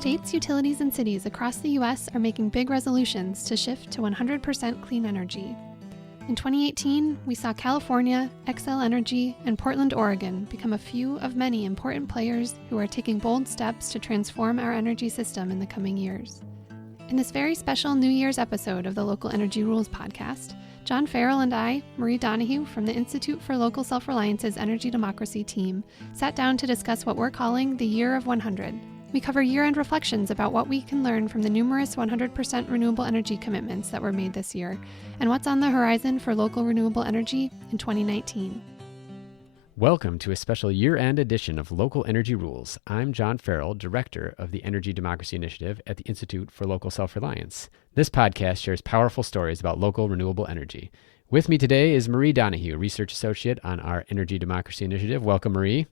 States, utilities, and cities across the U.S. are making big resolutions to shift to 100% clean energy. In 2018, we saw California, Xcel Energy, and Portland, Oregon become a few of many important players who are taking bold steps to transform our energy system in the coming years. In this very special New Year's episode of the Local Energy Rules podcast, John Farrell and I, Marie Donahue from the Institute for Local Self-Reliance's Energy Democracy team, sat down to discuss what we're calling the Year of 100. We cover year-end reflections about what we can learn from the numerous 100% renewable energy commitments that were made this year, and what's on the horizon for local renewable energy in 2019. Welcome to a special year-end edition of Local Energy Rules. I'm John Farrell, Director of the Energy Democracy Initiative at the Institute for Local Self-Reliance. This podcast shares powerful stories about local renewable energy. With me today is Marie Donahue, Research Associate on our Energy Democracy Initiative. Welcome, Marie.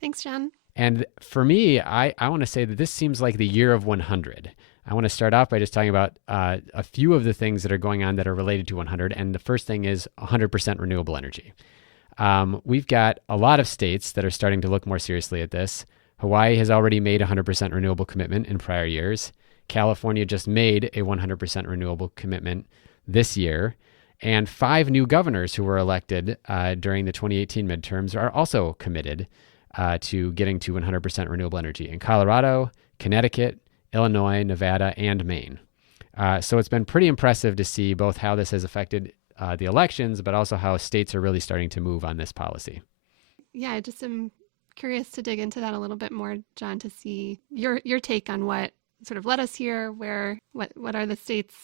Thanks, John. And for me, I want to say that this seems like the year of 100. I want to start off by just talking about a few of the things that are going on that are related to 100. And the first thing is 100% renewable energy. We've got a lot of states that are starting to look more seriously at this. Hawaii has already made a 100% renewable commitment in prior years. California just made a 100% renewable commitment this year. And 5 new governors who were elected during the 2018 midterms are also committed to getting to 100% renewable energy in Colorado, Connecticut, Illinois, Nevada, and Maine. So it's been pretty impressive to see both how this has affected the elections, but also how states are really starting to move on this policy. Yeah, I just am curious to dig into that a little bit more, John, to see your take on what sort of led us here, what are the states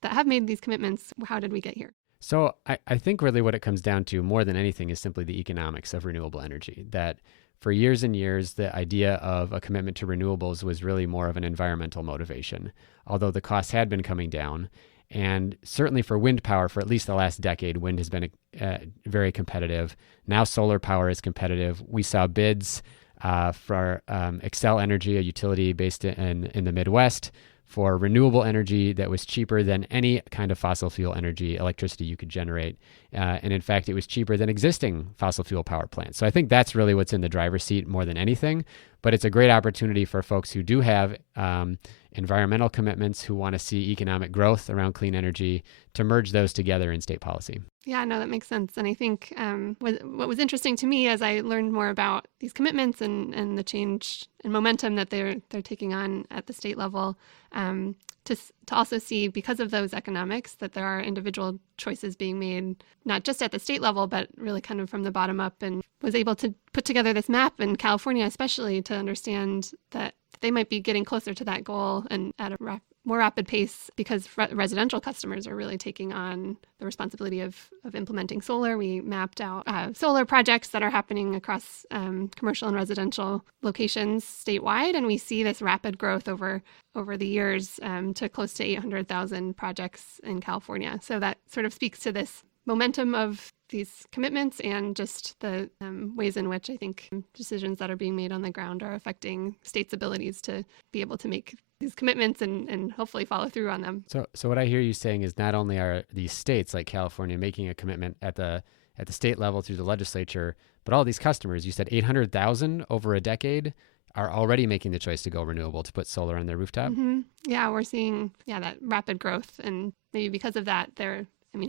that have made these commitments? How did we get here? So I think really what it comes down to more than anything is simply the economics of renewable energy, that for years and years, the idea of a commitment to renewables was really more of an environmental motivation, although the costs had been coming down. And certainly for wind power, for at least the last decade, wind has been very competitive. Now solar power is competitive. We saw bids for Xcel Energy, a utility based in the Midwest, for renewable energy that was cheaper than any kind of fossil fuel energy, electricity you could generate. And in fact, it was cheaper than existing fossil fuel power plants. So I think that's really what's in the driver's seat more than anything. But it's a great opportunity for folks who do have environmental commitments, who want to see economic growth around clean energy, to merge those together in state policy. Yeah, no, that makes sense. And I think what was interesting to me as I learned more about these commitments and the change and momentum that they're taking on at the state level, to also see, because of those economics, that there are individual choices being made, not just at the state level, but really kind of from the bottom up, and was able to put together this map in California, especially, to understand that they might be getting closer to that goal and at a more rapid pace, because residential customers are really taking on the responsibility of implementing solar. We mapped out solar projects that are happening across commercial and residential locations statewide, and we see this rapid growth over the years to close to 800,000 projects in California. So that sort of speaks to this momentum of these commitments and just the ways in which I think decisions that are being made on the ground are affecting states' abilities to be able to make these commitments and hopefully follow through on them. So what I hear you saying is not only are these states like California making a commitment at the state level through the legislature, but all these customers, you said 800,000 over a decade, are already making the choice to go renewable, to put solar on their rooftop. Mm-hmm. Yeah, we're seeing that rapid growth, and maybe because of that,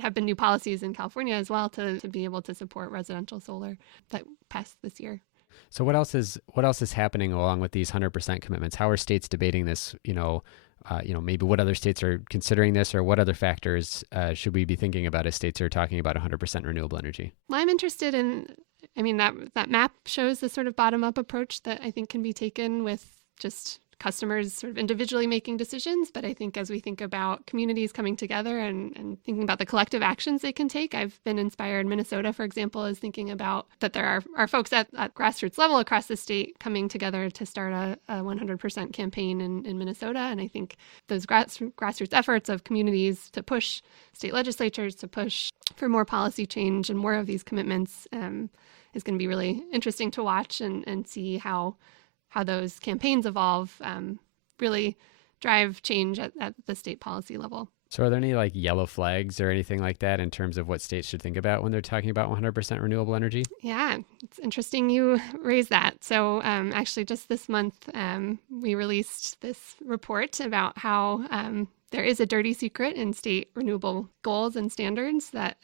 have been new policies in California as well to be able to support residential solar that passed this year. So what else is happening along with these 100% commitments? How are states debating this? Maybe what other states are considering this, or what other factors should we be thinking about as states are talking about 100% renewable energy? Well, I'm interested in, that map shows the sort of bottom-up approach that I think can be taken with just customers sort of individually making decisions. But I think as we think about communities coming together and thinking about the collective actions they can take, I've been inspired. Minnesota, for example, is thinking about that there are folks at grassroots level across the state coming together to start a 100% campaign in Minnesota. And I think those grassroots efforts of communities to push state legislatures to push for more policy change and more of these commitments is going to be really interesting to watch and see how those campaigns evolve, really drive change at the state policy level. So are there any like yellow flags or anything like that in terms of what states should think about when they're talking about 100% renewable energy? Yeah, it's interesting you raise that. So actually just this month, we released this report about how there is a dirty secret in state renewable goals and standards that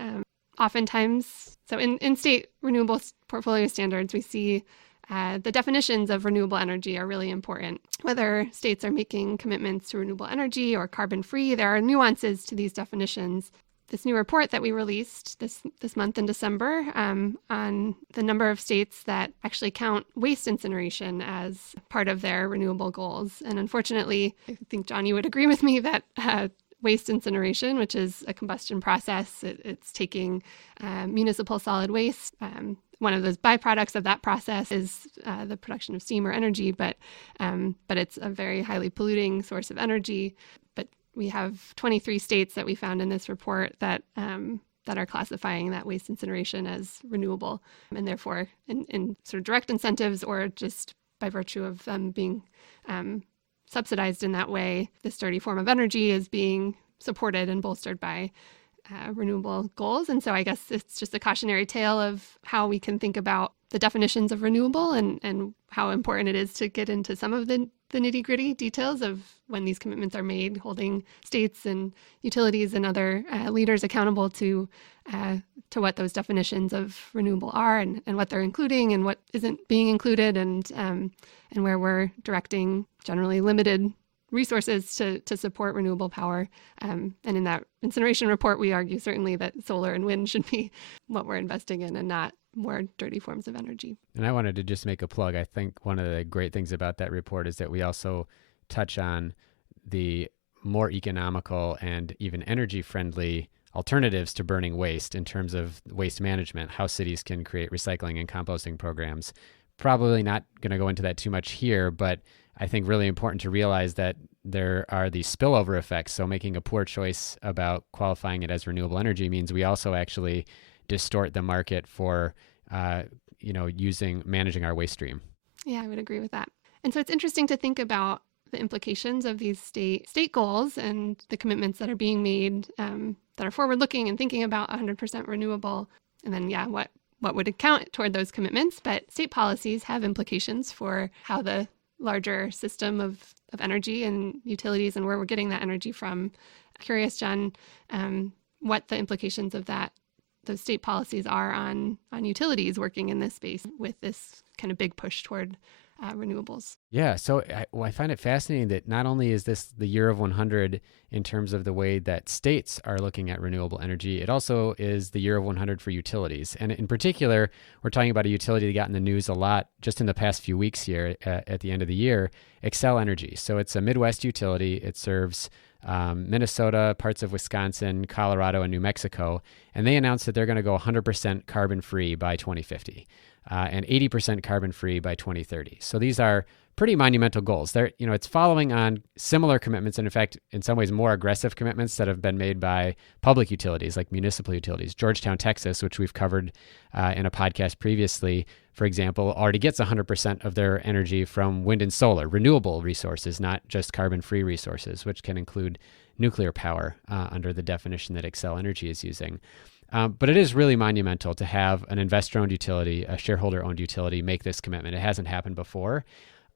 oftentimes, so in state renewable portfolio standards, we see the definitions of renewable energy are really important. Whether states are making commitments to renewable energy or carbon-free, there are nuances to these definitions. This new report that we released this month in December on the number of states that actually count waste incineration as part of their renewable goals. And unfortunately, I think, John, you would agree with me that waste incineration, which is a combustion process, it's taking municipal solid waste. One of those byproducts of that process is the production of steam or energy, but it's a very highly polluting source of energy. But we have 23 states that we found in this report that are classifying that waste incineration as renewable, and therefore in sort of direct incentives or just by virtue of them being subsidized in that way, this dirty form of energy is being supported and bolstered by renewable goals. And so I guess it's just a cautionary tale of how we can think about the definitions of renewable and how important it is to get into some of the nitty-gritty details of when these commitments are made, holding states and utilities and other leaders accountable to what those definitions of renewable are and what they're including and what isn't being included, and where we're directing generally limited resources to support renewable power. And in that incineration report, we argue certainly that solar and wind should be what we're investing in and not more dirty forms of energy. And I wanted to just make a plug. I think one of the great things about that report is that we also touch on the more economical and even energy-friendly alternatives to burning waste in terms of waste management, how cities can create recycling and composting programs. Probably not going to go into that too much here, but I think really important to realize that there are these spillover effects. So making a poor choice about qualifying it as renewable energy means we also actually distort the market for, managing our waste stream. Yeah, I would agree with that. And so it's interesting to think about the implications of these state goals and the commitments that are being made that are forward-looking and thinking about 100% renewable. And then, what would count toward those commitments? But state policies have implications for how the larger system of energy and utilities and where we're getting that energy from. Curious, John, what the implications of those state policies are on utilities working in this space with this kind of big push toward renewables. Yeah, so I find it fascinating that not only is this the year of 100 in terms of the way that states are looking at renewable energy, it also is the year of 100 for utilities. And in particular, we're talking about a utility that got in the news a lot just in the past few weeks here at the end of the year, Xcel Energy. So it's a Midwest utility. It serves Minnesota, parts of Wisconsin, Colorado, and New Mexico. And they announced that they're going to go 100% carbon-free by 2050. And 80% carbon-free by 2030. So these are pretty monumental goals. It's following on similar commitments, and in fact, in some ways, more aggressive commitments that have been made by public utilities, like municipal utilities. Georgetown, Texas, which we've covered in a podcast previously, for example, already gets 100% of their energy from wind and solar, renewable resources, not just carbon-free resources, which can include nuclear power under the definition that Xcel Energy is using. But it is really monumental to have an investor-owned utility, a shareholder-owned utility, make this commitment. It hasn't happened before.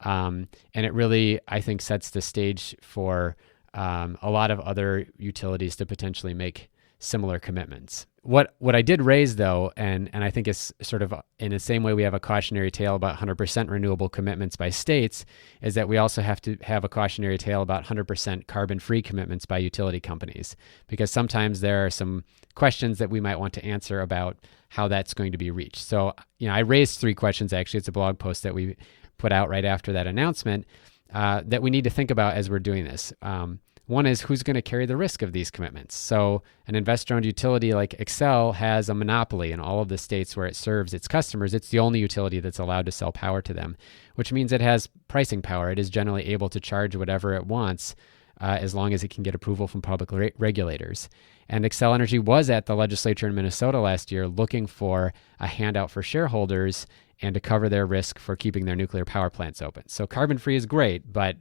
And it really, I think, sets the stage for a lot of other utilities to potentially make similar commitments. What I did raise, though, and I think it's sort of in the same way we have a cautionary tale about 100% renewable commitments by states, is that we also have to have a cautionary tale about 100% carbon-free commitments by utility companies, because sometimes there are some questions that we might want to answer about how that's going to be reached. So, I raised 3 questions, actually. It's a blog post that we put out right after that announcement that we need to think about as we're doing this. One is, who's going to carry the risk of these commitments? So an investor-owned utility like Xcel has a monopoly in all of the states where it serves its customers. It's the only utility that's allowed to sell power to them, which means it has pricing power. It is generally able to charge whatever it wants as long as it can get approval from public regulators. And Xcel Energy was at the legislature in Minnesota last year looking for a handout for shareholders and to cover their risk for keeping their nuclear power plants open. So carbon-free is great, but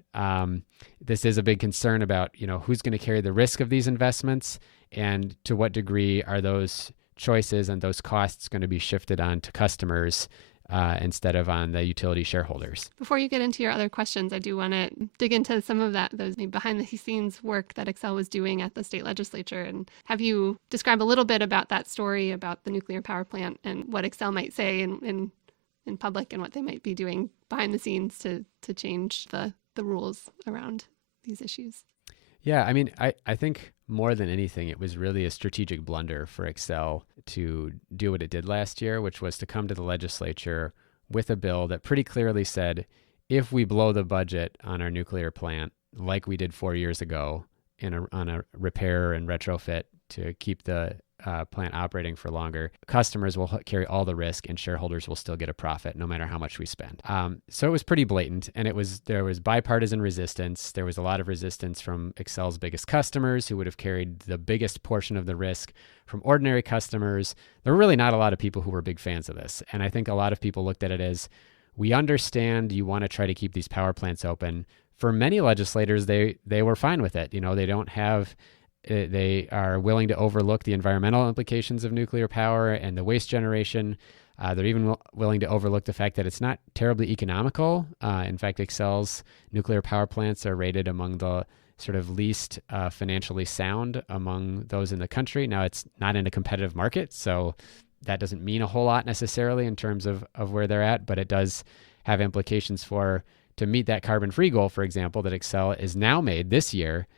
this is a big concern about, who's going to carry the risk of these investments, and to what degree are those choices and those costs going to be shifted on to customers instead of on the utility shareholders. Before you get into your other questions, I do want to dig into some of those behind-the-scenes work that Xcel was doing at the state legislature, and have you describe a little bit about that story about the nuclear power plant and what Xcel might say in public and what they might be doing behind the scenes to change the rules around these issues. Yeah, I mean, I think more than anything, it was really a strategic blunder for Xcel to do what it did last year, which was to come to the legislature with a bill that pretty clearly said, if we blow the budget on our nuclear plant, like we did 4 years ago on a repair and retrofit to keep the plant operating for longer, customers will carry all the risk and shareholders will still get a profit no matter how much we spend. So it was pretty blatant, and there was bipartisan resistance. There was a lot of resistance from Xcel's biggest customers, who would have carried the biggest portion of the risk, from ordinary customers. There were really not a lot of people who were big fans of this. And I think a lot of people looked at it as, we understand you want to try to keep these power plants open. For many legislators, they were fine with it. They are willing to overlook the environmental implications of nuclear power and the waste generation. They're even willing to overlook the fact that it's not terribly economical. In fact, Xcel's nuclear power plants are rated among the sort of least financially sound among those in the country. Now, it's not in a competitive market, so that doesn't mean a whole lot necessarily in terms of where they're at, but it does have implications to meet that carbon-free goal, for example, that Xcel is now made this year.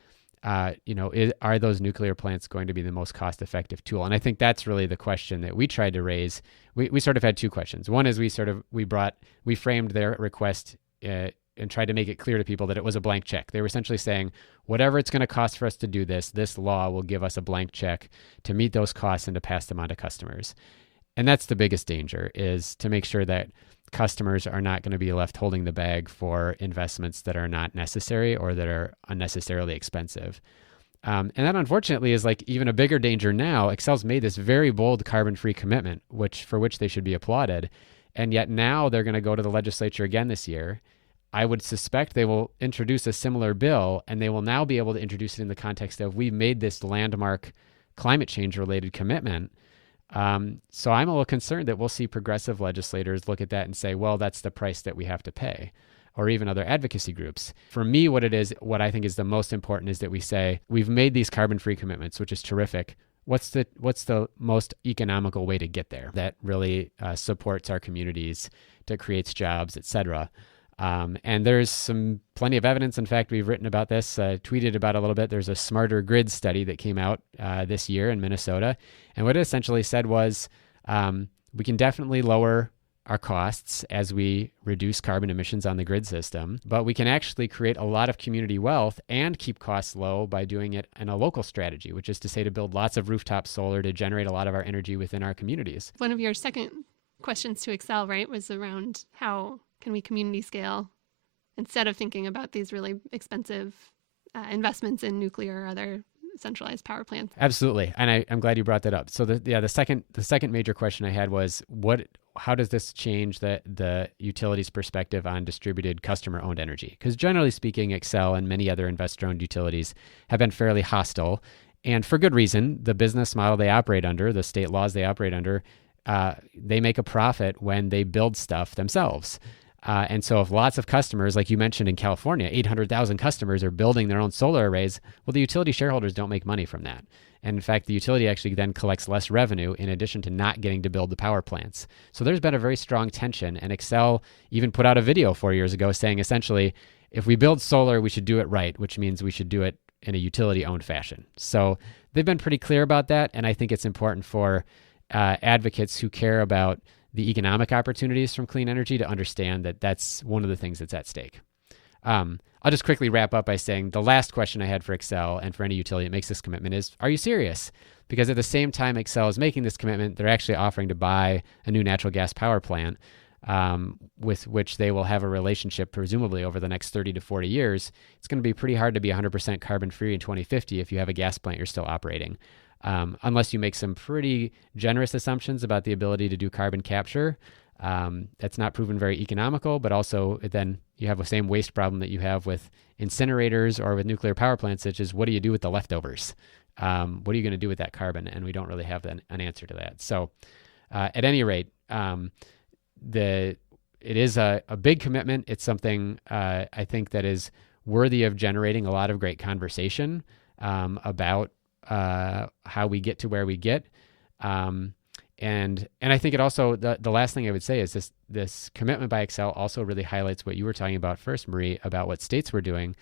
Are those nuclear plants going to be the most cost-effective tool? And I think that's really the question that we tried to raise. We sort of had two questions. One is we framed their request and tried to make it clear to people that it was a blank check. They were essentially saying, whatever it's going to cost for us to do this law will give us a blank check to meet those costs and to pass them on to customers. And that's the biggest danger, is to make sure that customers are not going to be left holding the bag for investments that are not necessary or that are unnecessarily expensive. And that, unfortunately, is even a bigger danger now. Xcel's made this very bold carbon-free commitment, for which they should be applauded. And yet now they're going to go to the legislature again this year. I would suspect they will introduce a similar bill, and they will now be able to introduce it in the context of, we've made this landmark climate change-related commitment. So I'm a little concerned that we'll see progressive legislators look at that and say, well, that's the price that we have to pay, or even other advocacy groups. For me, what I think is the most important is that we say, we've made these carbon-free commitments, which is terrific. What's the most economical way to get there that really supports our communities, that creates jobs, et cetera? And there's plenty of evidence. In fact, we've written about this, tweeted about it a little bit. There's a Smarter Grid study that came out this year in Minnesota. And what it essentially said was, we can definitely lower our costs as we reduce carbon emissions on the grid system, but we can actually create a lot of community wealth and keep costs low by doing it in a local strategy, which is to say, to build lots of rooftop solar to generate a lot of our energy within our communities. One of your second questions to Xcel, right, was around how can we community scale instead of thinking about these really expensive investments in nuclear or other centralized power plants? Absolutely, and I'm glad you brought that up. So the second major question I had was, how does this change the utility's perspective on distributed customer-owned energy? Because generally speaking, Xcel and many other investor-owned utilities have been fairly hostile, and for good reason. The business model they operate under, the state laws they operate under, they make a profit when they build stuff themselves. And so if lots of customers, like you mentioned in California, 800,000 customers are building their own solar arrays, well, the utility shareholders don't make money from that. And in fact, the utility actually then collects less revenue in addition to not getting to build the power plants. So there's been a very strong tension. And Xcel even put out a video 4 years ago saying, essentially, if we build solar, we should do it right, which means we should do it in a utility-owned fashion. So they've been pretty clear about that. And I think it's important for advocates who care about the economic opportunities from clean energy to understand that that's one of the things that's at stake. I'll just quickly wrap up by saying the last question I had for Xcel and for any utility that makes this commitment is, are you serious? Because at the same time Xcel is making this commitment, they're actually offering to buy a new natural gas power plant. with which they will have a relationship, presumably over the next 30 to 40 years, it's going to be pretty hard to be 100% carbon free in 2050 if you have a gas plant you're still operating. Unless you make some pretty generous assumptions about the ability to do carbon capture. That's not proven very economical, but also then you have the same waste problem that you have with incinerators or with nuclear power plants, such as what do you do with the leftovers? What are you going to do with that carbon? And we don't really have an answer to that. So at any rate, it is a big commitment. It's something I think that is worthy of generating a lot of great conversation about how we get to where we get. And I think it also, the last thing I would say is this commitment by Xcel also really highlights what you were talking about first, Marie, about what states were doing,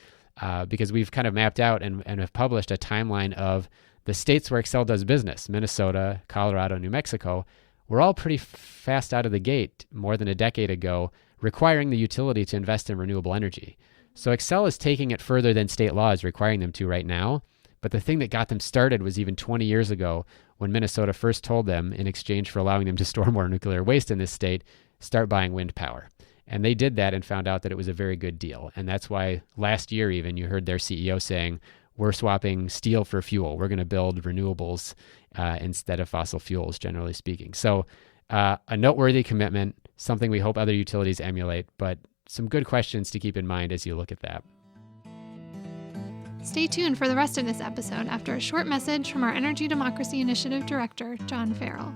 because we've kind of mapped out and have published a timeline of the states where Xcel does business, Minnesota, Colorado, New Mexico. We're all pretty fast out of the gate more than a decade ago, requiring the utility to invest in renewable energy. So Xcel is taking it further than state law is requiring them to right now. But the thing that got them started was even 20 years ago when Minnesota first told them, in exchange for allowing them to store more nuclear waste in this state, start buying wind power. And they did that and found out that it was a very good deal. And that's why last year even you heard their CEO saying, we're swapping steel for fuel. We're going to build renewables instead of fossil fuels, generally speaking. So a noteworthy commitment, something we hope other utilities emulate, but some good questions to keep in mind as you look at that. Stay tuned for the rest of this episode after a short message from our Energy Democracy Initiative Director, John Farrell.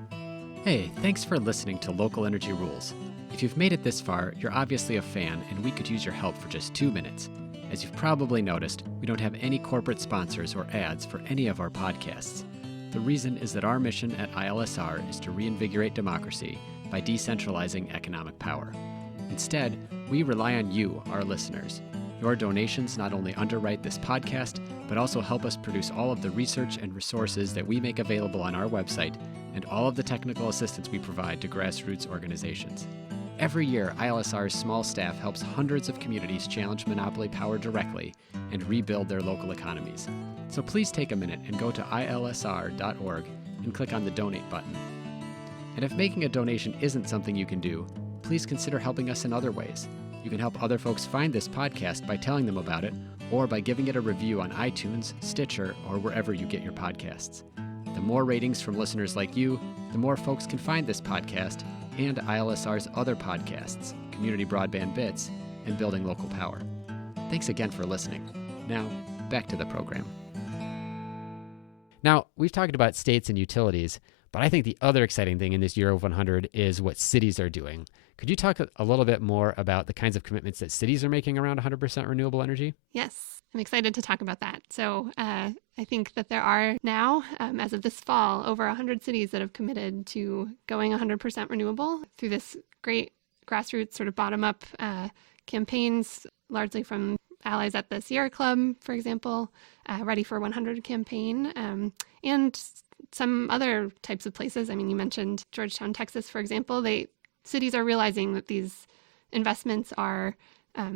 Hey, thanks for listening to Local Energy Rules. If you've made it this far, you're obviously a fan, and we could use your help for just 2 minutes. As you've probably noticed, we don't have any corporate sponsors or ads for any of our podcasts. The reason is that our mission at ILSR is to reinvigorate democracy by decentralizing economic power. Instead, we rely on you, our listeners. Your donations not only underwrite this podcast, but also help us produce all of the research and resources that we make available on our website and all of the technical assistance we provide to grassroots organizations. Every year, ILSR's small staff helps hundreds of communities challenge monopoly power directly and rebuild their local economies. So please take a minute and go to ilsr.org and click on the donate button. And if making a donation isn't something you can do, please consider helping us in other ways. You can help other folks find this podcast by telling them about it or by giving it a review on iTunes, Stitcher, or wherever you get your podcasts. The more ratings from listeners like you, the more folks can find this podcast and ILSR's other podcasts, Community Broadband Bits, and Building Local Power. Thanks again for listening. Now, back to the program. Now, we've talked about states and utilities, but I think the other exciting thing in this year of 100 is what cities are doing. Could you talk a little bit more about the kinds of commitments that cities are making around 100% renewable energy? Yes, I'm excited to talk about that. So I think that there are now, as of this fall, over 100 cities that have committed to going 100% renewable through this great grassroots sort of bottom-up campaigns, largely from allies at the Sierra Club, for example, Ready for 100 campaign, and some other types of places. I mean, you mentioned Georgetown, Texas, for example. Cities are realizing that these investments are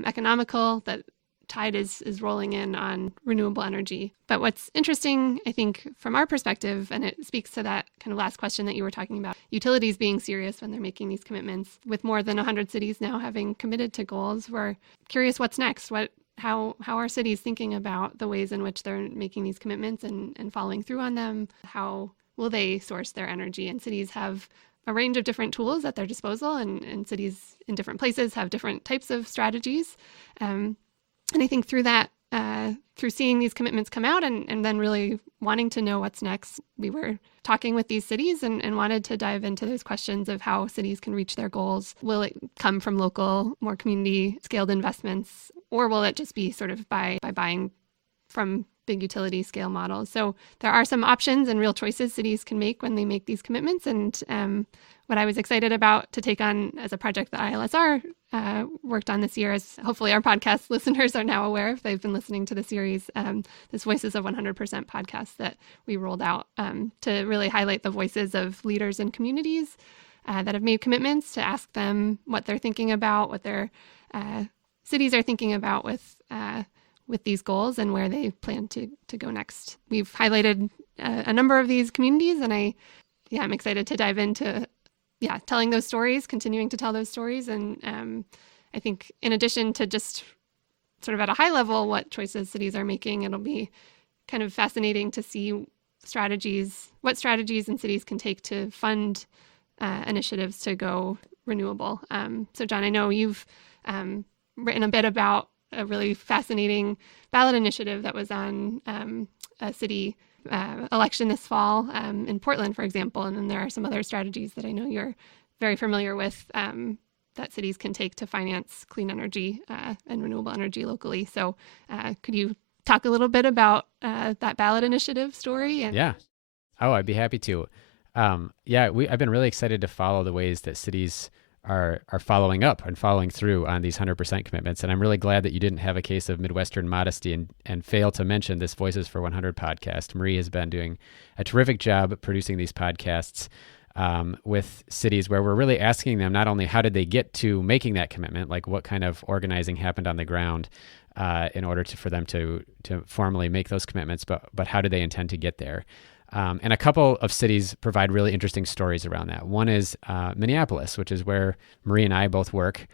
economical, that tide is rolling in on renewable energy. But what's interesting, I think, from our perspective, and it speaks to that kind of last question that you were talking about, utilities being serious when they're making these commitments. With more than 100 cities now having committed to goals, we're curious what's next. How are cities thinking about the ways in which they're making these commitments and following through on them? How will they source their energy? And cities have a range of different tools at their disposal, and cities in different places have different types of strategies. And I think through that, through seeing these commitments come out and then really wanting to know what's next, we were talking with these cities and wanted to dive into those questions of how cities can reach their goals. Will it come from local, more community-scaled investments, or will it just be sort of by buying from big utility scale models? So there are some options and real choices cities can make when they make these commitments. And what I was excited about to take on as a project that ILSR worked on this year, as hopefully our podcast listeners are now aware if they've been listening to the series, this Voices of 100% podcast that we rolled out to really highlight the voices of leaders in communities that have made commitments, to ask them what they're thinking about, what their cities are thinking about with these goals and where they plan to go next. We've highlighted a number of these communities, and I'm excited to dive into telling those stories, continuing to tell those stories. And I think in addition to just sort of at a high level what choices cities are making, it'll be kind of fascinating to see what strategies and cities can take to fund initiatives to go renewable. So John, I know you've written a bit about a really fascinating ballot initiative that was on a city election this fall in Portland, for example. And then there are some other strategies that I know you're very familiar with that cities can take to finance clean energy and renewable energy locally. So could you talk a little bit about that ballot initiative story? Yeah. Oh, I'd be happy to. I've been really excited to follow the ways that cities are following up and following through on these 100% commitments. And I'm really glad that you didn't have a case of Midwestern modesty and fail to mention this Voices for 100 podcast. Marie has been doing a terrific job producing these podcasts with cities where we're really asking them not only how did they get to making that commitment, like what kind of organizing happened on the ground in order for them to formally make those commitments, but how do they intend to get there? And a couple of cities provide really interesting stories around that. One is Minneapolis, which is where Marie and I both work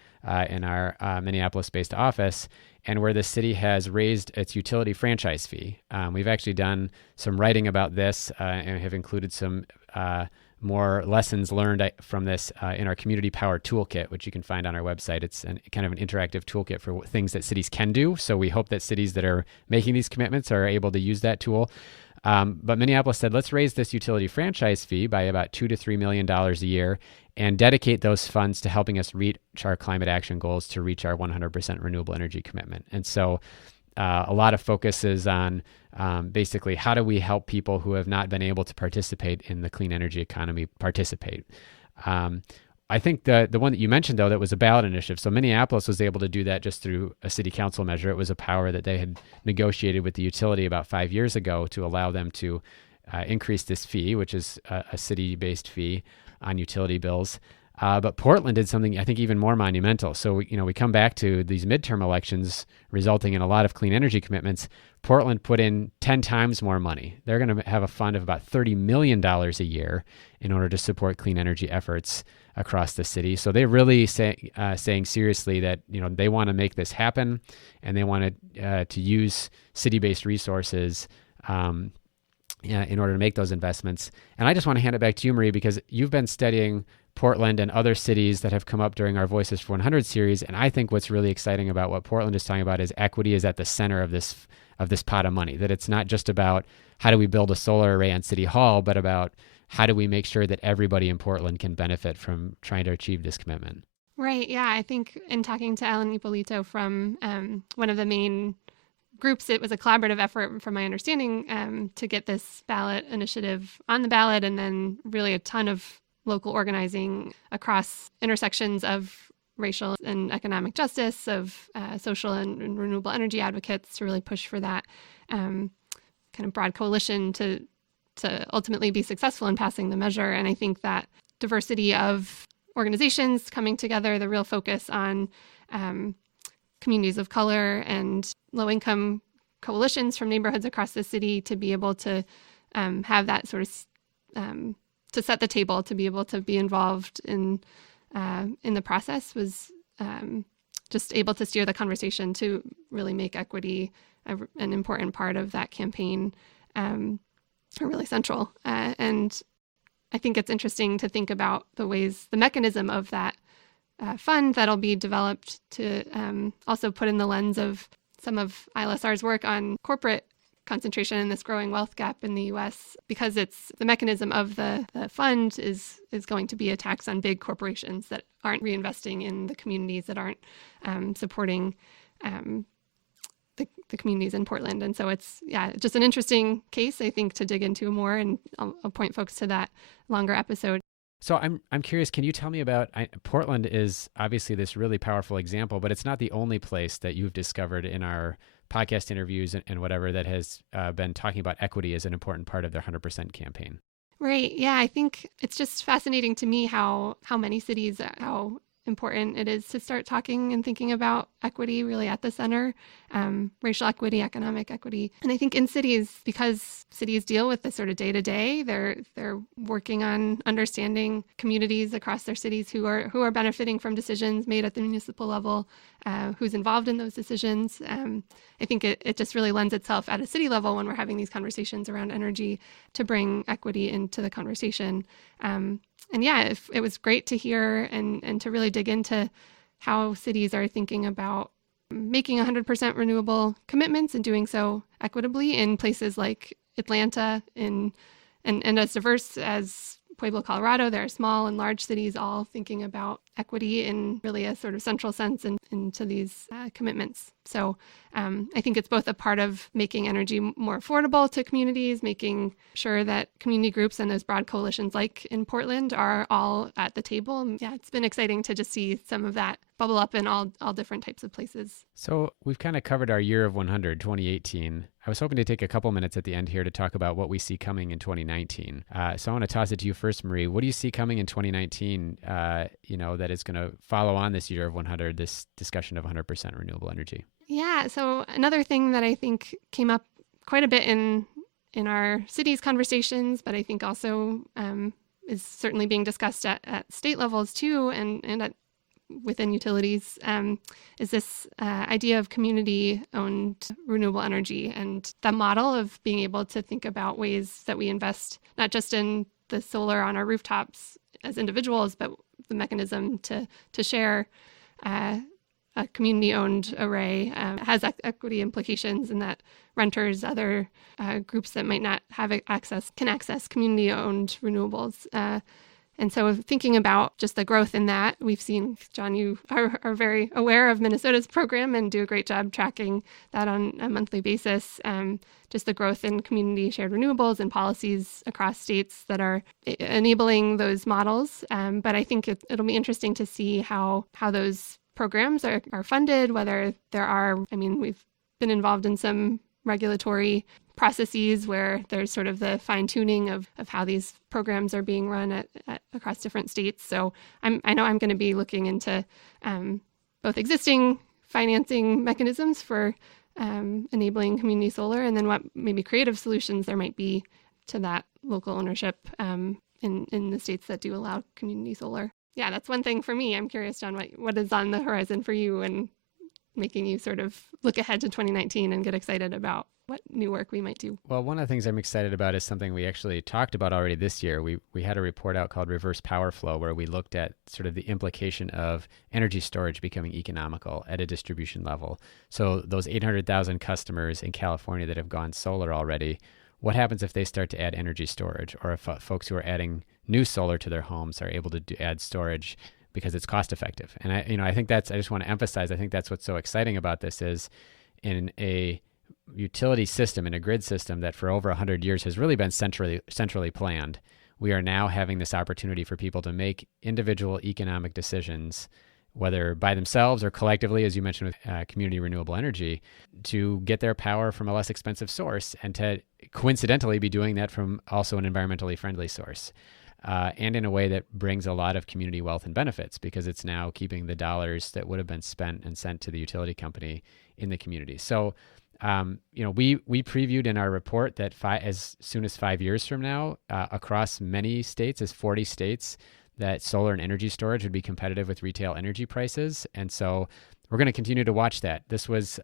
in our Minneapolis-based office, and where the city has raised its utility franchise fee. We've actually done some writing about this and have included some more lessons learned from this in our Community Power Toolkit, which you can find on our website. It's kind of an interactive toolkit for things that cities can do. So we hope that cities that are making these commitments are able to use that tool. But Minneapolis said, let's raise this utility franchise fee by about $2 to $3 million a year and dedicate those funds to helping us reach our climate action goals to reach our 100% renewable energy commitment. And so a lot of focus is on basically how do we help people who have not been able to participate in the clean energy economy participate. I think the one that you mentioned, though, that was a ballot initiative. So Minneapolis was able to do that just through a city council measure. It was a power that they had negotiated with the utility about 5 years ago to allow them to increase this fee, which is a city-based fee on utility bills. But Portland did something, I think, even more monumental. So, we come back to these midterm elections resulting in a lot of clean energy commitments. Portland put in 10 times more money. They're going to have a fund of about $30 million a year in order to support clean energy efforts across the city. So they're really saying seriously that, they want to make this happen, and they want to use city-based resources in order to make those investments. And I just want to hand it back to you, Marie, because you've been studying Portland and other cities that have come up during our Voices for 100 series. And I think what's really exciting about what Portland is talking about is equity is at the center of this pot of money, that it's not just about how do we build a solar array on City Hall, but about how do we make sure that everybody in Portland can benefit from trying to achieve this commitment? Right. Yeah. I think in talking to Ellen Ippolito from one of the main groups, it was a collaborative effort, from my understanding, to get this ballot initiative on the ballot, and then really a ton of local organizing across intersections of racial and economic justice, of social and renewable energy advocates to really push for that kind of broad coalition to ultimately be successful in passing the measure. And I think that diversity of organizations coming together, the real focus on communities of color and low-income coalitions from neighborhoods across the city to be able to have that sort of to set the table, to be able to be involved in the process was just able to steer the conversation to really make equity an important part of that campaign, really central. And I think it's interesting to think about the mechanism of that fund that'll be developed to also put in the lens of some of ILSR's work on corporate concentration in this growing wealth gap in the U.S., because it's the mechanism of the fund is going to be a tax on big corporations that aren't reinvesting in the communities, that aren't supporting the communities in Portland. And so it's just an interesting case, I think, to dig into more, and I'll point folks to that longer episode. So I'm curious, can you tell me about, Portland is obviously this really powerful example, but it's not the only place that you've discovered in our podcast interviews and whatever that has been talking about equity as an important part of their 100% campaign. Right. Yeah, I think it's just fascinating to me how many cities, how important it is to start talking and thinking about equity really at the center, racial equity, economic equity. And I think in cities, because cities deal with this sort of day to day, they're working on understanding communities across their cities who are benefiting from decisions made at the municipal level, who's involved in those decisions. I think it just really lends itself at a city level when we're having these conversations around energy to bring equity into the conversation. And yeah, it was great to hear and to really dig into how cities are thinking about making 100% renewable commitments and doing so equitably in places like Atlanta and as diverse as Pueblo, Colorado. There are small and large cities all thinking about equity in really a sort of central sense into these commitments. So I think it's both a part of making energy more affordable to communities, making sure that community groups and those broad coalitions like in Portland are all at the table. And yeah, it's been exciting to just see some of that bubble up in all different types of places. So we've kind of covered our year of 100, 2018. I was hoping to take a couple minutes at the end here to talk about what we see coming in 2019. So I want to toss it to you first, Marie. What do you see coming in 2019, that is going to follow on this year of 100, this discussion of 100% renewable energy? Yeah, so another thing that I think came up quite a bit in our city's conversations, but I think also is certainly being discussed at state levels too, and within utilities, is this idea of community-owned renewable energy and the model of being able to think about ways that we invest not just in the solar on our rooftops as individuals, but the mechanism to share a community-owned array has equity implications in that renters, other groups that might not have access, can access community-owned renewables. And so thinking about just the growth in that, we've seen, John, you are very aware of Minnesota's program and do a great job tracking that on a monthly basis. Just the growth in community shared renewables and policies across states that are enabling those models. But I think it'll be interesting to see how those programs are funded, whether there are, we've been involved in some regulatory processes where there's sort of the fine tuning of how these programs are being run across different states. So I know I'm going to be looking into both existing financing mechanisms for enabling community solar, and then what maybe creative solutions there might be to that local ownership in the states that do allow community solar. Yeah, that's one thing for me. I'm curious, John, what is on the horizon for you and making you sort of look ahead to 2019 and get excited about what new work we might do? Well, one of the things I'm excited about is something we actually talked about already this year. We had a report out called Reverse Power Flow, where we looked at sort of the implication of energy storage becoming economical at a distribution level. So those 800,000 customers in California that have gone solar already, what happens if they start to add energy storage, or if folks who are adding new solar to their homes are able to add storage because it's cost effective? And I think I just want to emphasize, I think that's what's so exciting about this is in a utility system, in a grid system that for over 100 years has really been centrally planned, we are now having this opportunity for people to make individual economic decisions, whether by themselves or collectively, as you mentioned with community renewable energy, to get their power from a less expensive source, and to coincidentally be doing that from also an environmentally friendly source. And in a way that brings a lot of community wealth and benefits, because it's now keeping the dollars that would have been spent and sent to the utility company in the community. So, we previewed in our report that as soon as 5 years from now, across many states, as 40 states, that solar and energy storage would be competitive with retail energy prices. And so we're going to continue to watch that. This was,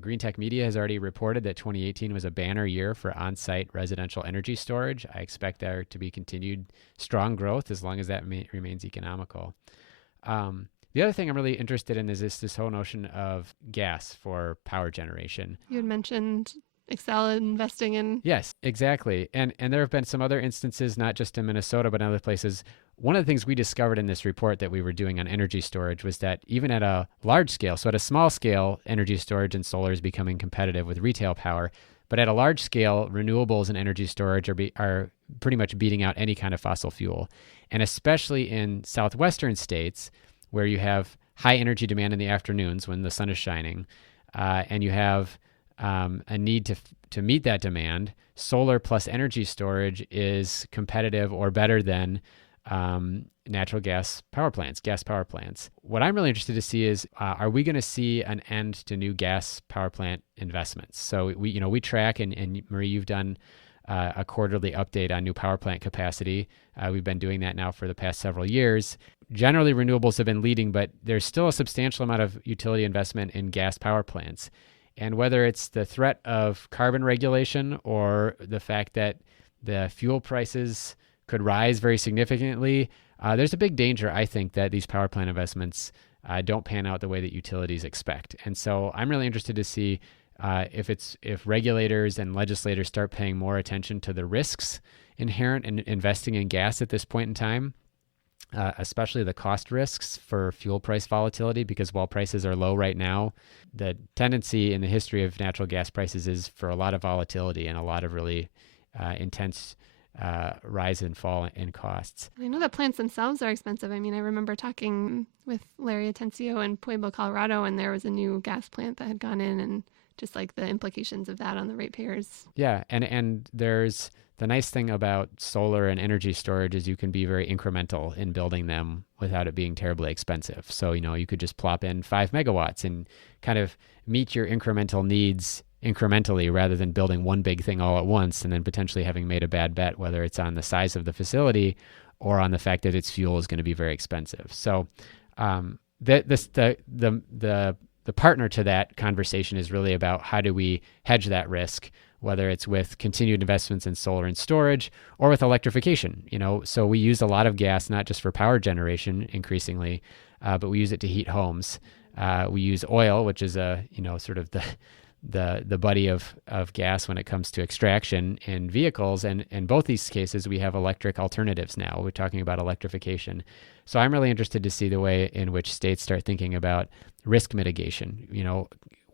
Green Tech Media has already reported that 2018 was a banner year for on-site residential energy storage. I expect there to be continued strong growth as long as that remains economical. The other thing I'm really interested in is this whole notion of gas for power generation. You had mentioned Xcel investing in. Yes, exactly. And there have been some other instances, not just in Minnesota, but in other places. One of the things we discovered in this report that we were doing on energy storage was that even at a large scale, so at a small scale, energy storage and solar is becoming competitive with retail power. But at a large scale, renewables and energy storage are pretty much beating out any kind of fossil fuel. And especially in southwestern states, where you have high energy demand in the afternoons when the sun is shining, and you have a need to meet that demand, solar plus energy storage is competitive or better than natural gas power plants, gas power plants. What I'm really interested to see is, are we going to see an end to new gas power plant investments? So we track, and Marie, you've done a quarterly update on new power plant capacity. We've been doing that now for the past several years. Generally, renewables have been leading, but there's still a substantial amount of utility investment in gas power plants. And whether it's the threat of carbon regulation or the fact that the fuel prices could rise very significantly, there's a big danger, I think, that these power plant investments don't pan out the way that utilities expect. And so I'm really interested to see if regulators and legislators start paying more attention to the risks inherent in investing in gas at this point in time, especially the cost risks for fuel price volatility, because while prices are low right now, the tendency in the history of natural gas prices is for a lot of volatility and a lot of really intense rise and fall in costs. I know that plants themselves are expensive. I mean, I remember talking with Larry Atencio in Pueblo, Colorado, and there was a new gas plant that had gone in, and just like the implications of that on the ratepayers. Yeah, and there's the nice thing about solar and energy storage is you can be very incremental in building them without it being terribly expensive. So, you could just plop in 5 megawatts and kind of meet your incremental needs incrementally rather than building one big thing all at once and then potentially having made a bad bet, whether it's on the size of the facility or on the fact that its fuel is going to be very expensive. So the partner to that conversation is really about how do we hedge that risk, whether it's with continued investments in solar and storage or with electrification. So we use a lot of gas, not just for power generation increasingly, but we use it to heat homes. We use oil, which is sort of the buddy of gas when it comes to extraction in vehicles. And in both these cases, we have electric alternatives now. We're talking about electrification. So I'm really interested to see the way in which states start thinking about risk mitigation.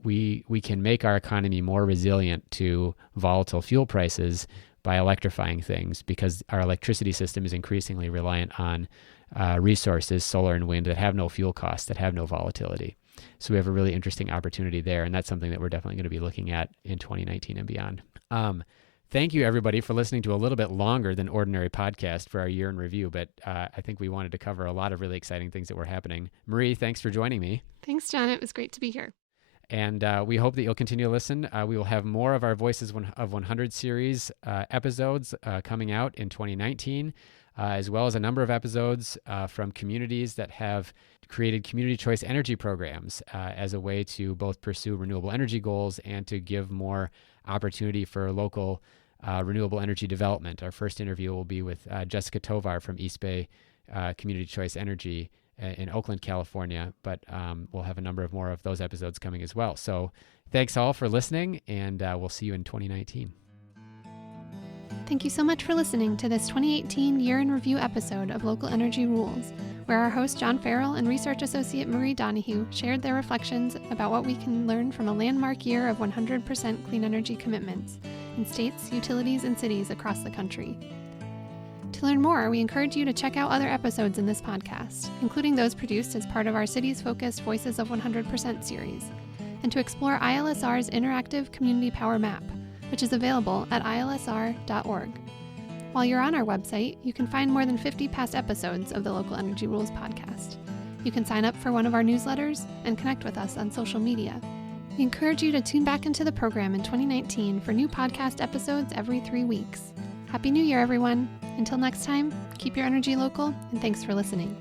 We can make our economy more resilient to volatile fuel prices by electrifying things, because our electricity system is increasingly reliant on resources, solar and wind, that have no fuel costs, that have no volatility. So we have a really interesting opportunity there, and that's something that we're definitely going to be looking at in 2019 and beyond. Thank you, everybody, for listening to a little bit longer than ordinary podcast for our year in review, but I think we wanted to cover a lot of really exciting things that were happening. Marie, thanks for joining me. Thanks, John. It was great to be here. And we hope that you'll continue to listen. We will have more of our Voices of 100 series episodes coming out in 2019, as well as a number of episodes from communities that have created community choice energy programs as a way to both pursue renewable energy goals and to give more opportunity for local renewable energy development. Our first interview will be with Jessica Tovar from East Bay Community Choice Energy in Oakland, California, but we'll have a number of more of those episodes coming as well. So thanks all for listening, and we'll see you in 2019. Thank you so much for listening to this 2018 Year in Review episode of Local Energy Rules, where our host John Farrell and research associate Marie Donahue shared their reflections about what we can learn from a landmark year of 100% clean energy commitments in states, utilities, and cities across the country. To learn more, we encourage you to check out other episodes in this podcast, including those produced as part of our cities-focused Voices of 100% series, and to explore ILSR's interactive community power map, which is available at ilsr.org. While you're on our website, you can find more than 50 past episodes of the Local Energy Rules podcast. You can sign up for one of our newsletters and connect with us on social media. We encourage you to tune back into the program in 2019 for new podcast episodes every 3 weeks. Happy New Year, everyone! Until next time, keep your energy local, and thanks for listening.